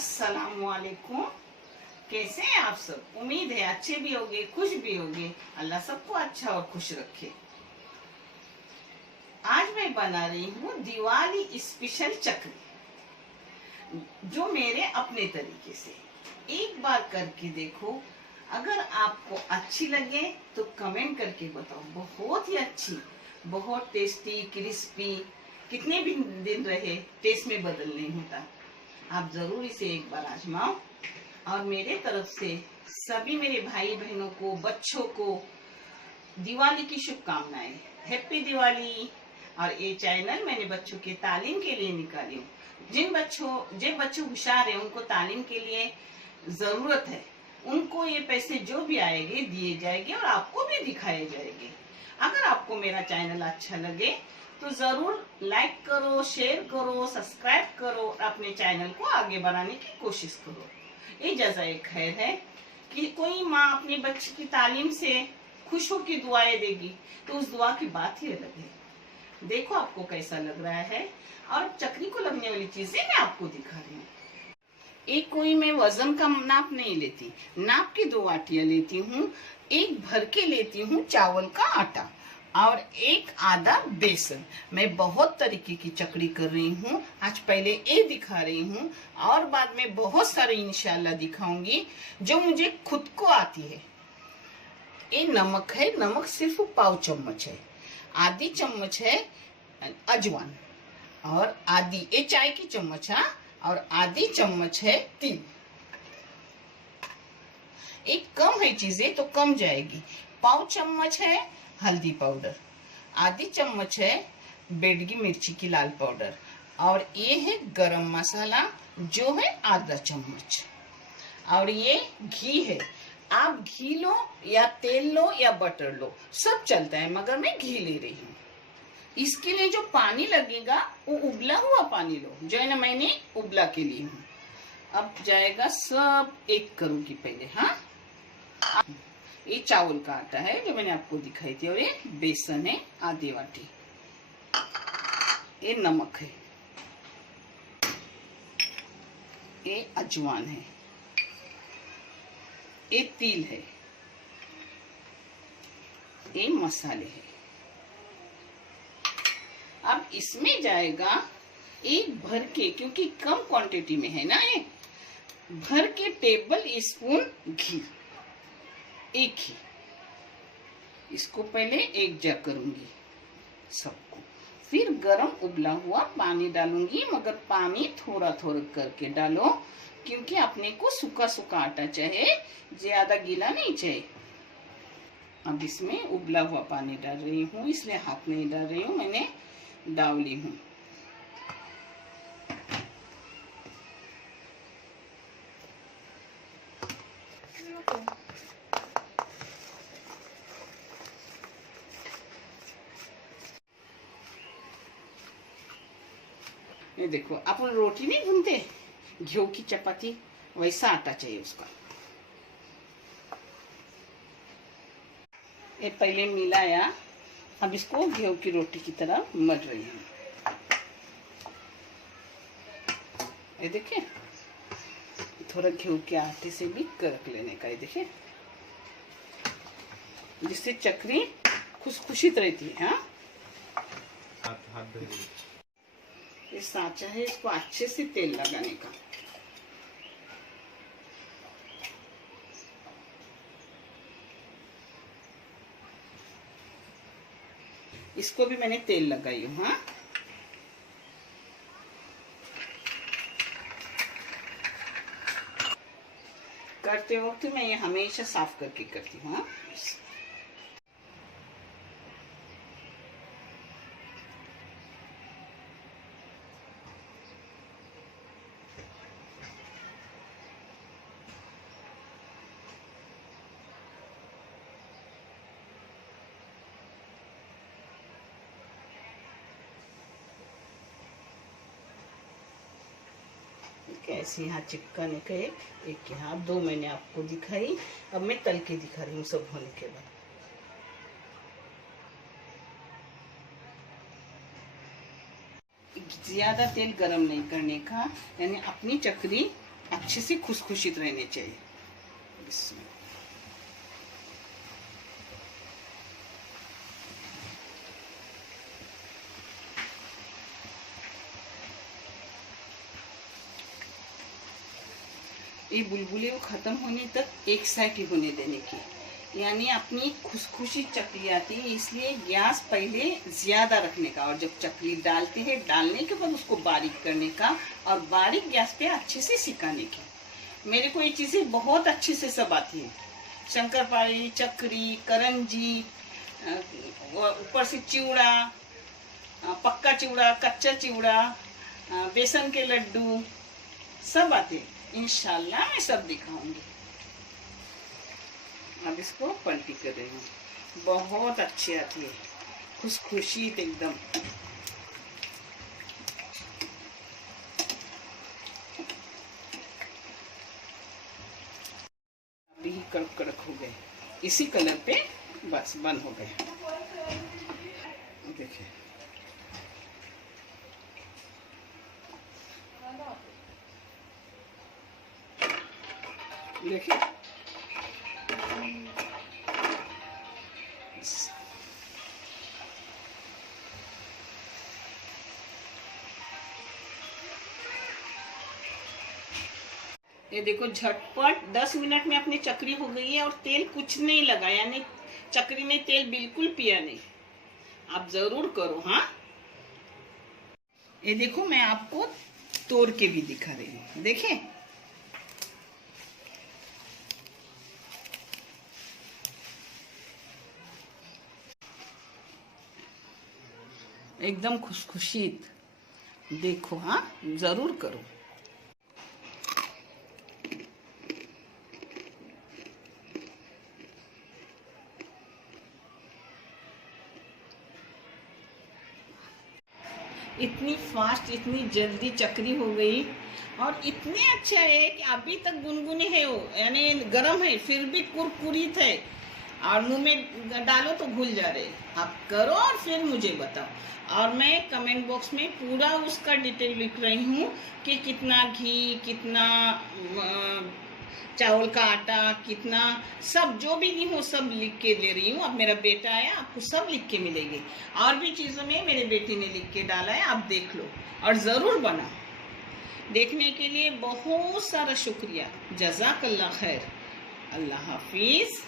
अस्सलाम वालेकुम। कैसे हैं आप सब? उम्मीद है अच्छे भी होंगे, खुश भी होंगे। अल्लाह सबको अच्छा और खुश रखे। आज मैं बना रही हूँ दिवाली स्पेशल चकली, जो मेरे अपने तरीके से। एक बार करके देखो, अगर आपको अच्छी लगे तो कमेंट करके बताओ। बहुत ही अच्छी, बहुत टेस्टी, क्रिस्पी, कितने भी दिन रहे टेस्ट में बदल नहीं होता। आप जरूर इसे एक बार आजमाओ। और मेरे तरफ से सभी मेरे भाई बहनों को, बच्चों को दिवाली की शुभकामनाएं। हैप्पी दिवाली। और ये चैनल मैंने बच्चों के तालीम के लिए निकाली हूँ। जिन बच्चों होशियार है, उनको तालीम के लिए जरूरत है, उनको ये पैसे जो भी आएंगे दिए जाएंगे और आपको भी दिखाए जाएंगे। अगर आपको मेरा चैनल अच्छा लगे तो जरूर लाइक करो, शेयर करो, सब्सक्राइब करो और अपने चैनल को आगे बढ़ाने की कोशिश करो। ये जज़ाए खैर है कि कोई माँ अपने बच्चे की तालीम से खुश होकर दुआएं देगी, तो उस दुआ की बात ही अलग है। देखो आपको कैसा लग रहा है। और चक्री को लगने वाली चीजें मैं आपको दिखा रही हूँ। एक कोई मैं वजन का नाप नहीं लेती, नाप की 2 आटियां लेती हूँ। एक भर के लेती हूँ चावल का आटा और एक आधा बेसन। मैं बहुत तरीके की चकड़ी कर रही हूँ। आज पहले ये दिखा रही हूँ और बाद में बहुत सारे इंशाल्लाह दिखाऊंगी जो मुझे खुद को आती है। ये नमक है, नमक सिर्फ पाव चम्मच है। आधी चम्मच है अजवान और आधी ये चाय की चम्मच है और आधी चम्मच है तिल। एक कम है चीजें तो कम जाएगी। पाव चम्मच है हल्दी पाउडर, आधी चम्मच है बेडगी मिर्ची की लाल पाउडर और ये है गरम मसाला जो है आधा चम्मच। और ये घी है। आप घी लो या तेल लो या बटर लो, सब चलता है, मगर मैं घी ले रही हूँ। इसके लिए जो पानी लगेगा वो उबला हुआ पानी लो, जो है ना मैंने उबला के लिए हूँ। अब जाएगा सब एक करूंगी पहले। हाँ, ये चावल का आटा है जो मैंने आपको दिखाई थी और ये बेसन है आधी वाटी। ये नमक है, ये अजवान है, ये तिल है, ये मसाले है। अब इसमें जाएगा एक भर के, क्योंकि कम क्वांटिटी में है ना, ये भर के टेबल स्पून घी। एक ही इसको पहले एक जग करूंगी सबको, फिर गरम उबला हुआ पानी डालूंगी, मगर पानी थोड़ा थोड़ा करके डालो, क्योंकि अपने को सूखा सूखा आटा चाहिए, ज्यादा गीला नहीं चाहिए। अब इसमें उबला हुआ पानी डाल रही हूँ, इसलिए हाथ नहीं डाल रही हूँ, मैंने डावली हूँ। ये देखो, अपन रोटी नहीं भूनते घी की चपाती, वैसा आटा चाहिए उसका। ये पहले मिलाया, अब इसको घी की रोटी की तरह मल रही हूँ। ये देखिए, थोड़ा घी के आटे से भी करक लेने का। ये देखिए, जिससे चकरी खुशखुशित रहती है। हाँ, ये सांचा है, इसको अच्छे से तेल लगाने का। इसको भी मैंने तेल लगाई हूँ। हाँ, करते वक्त मैं ये हमेशा साफ करके करती हूँ। हाँ, कैसे यहाँ चिपकाने का एक यहाँ 2 मैंने आपको दिखाई। अब मैं तल के दिखा रही हूँ सब होने के बाद। ज्यादा तेल गरम नहीं करने का, यानी अपनी चकरी अच्छे से खुशखुशित रहने चाहिए। बिस्मिल्लाह। ये बुलबुले खत्म होने तक एक साइड ही होने देने की, यानी अपनी खुशखुशी चकली आती है, इसलिए गैस पहले ज़्यादा रखने का, और जब चकली डालते हैं डालने के बाद उसको बारीक करने का और बारीक गैस पे अच्छे से सिकाने की। मेरे को ये चीज़ें बहुत अच्छे से सब आती है, शंकरपाली, चकरी, करंजी, ऊपर से चिवड़ा, पक्का चिवड़ा, कच्चा चिवड़ा, बेसन के लड्डू सब आते हैं। इंशाल्लाह मैं सब दिखाऊंगी। अब इसको पलटी कर रही हूँ, बहुत अच्छी आती है, खुशखुशी एकदम। अभी कड़क कड़क हो गए, इसी कलर पे बस बंद हो गए। देखिए देखिए, ये देखो झटपट 10 मिनट में अपनी चकरी हो गई है और तेल कुछ नहीं लगा, यानी चकरी ने तेल बिल्कुल पिया नहीं। आप जरूर करो। हाँ, ये देखो मैं आपको तोड़ के भी दिखा रही हूँ, देखें। एकदम खुशखुशीत, देखो। हाँ, जरूर करो। इतनी फास्ट, इतनी जल्दी चकरी हो गई, और इतने अच्छा है कि अभी तक गुनगुनी है वो, यानी गर्म है फिर भी कुरकुरीत है, और मुंह में डालो तो घुल जा रहे। आप करो और फिर मुझे बताओ, और मैं कमेंट बॉक्स में पूरा उसका डिटेल लिख रही हूँ कि कितना घी, कितना चावल का आटा, कितना, सब जो भी घी हो सब लिख के दे रही हूँ। अब मेरा बेटा आया, आपको सब लिख के मिलेंगे, और भी चीज़ों में मेरे बेटे ने लिख के डाला है, आप देख लो और ज़रूर बनाओ। देखने के लिए बहुत सारा शुक्रिया, जज़ाकल्लाह खैर, अल्लाह हाफिज़।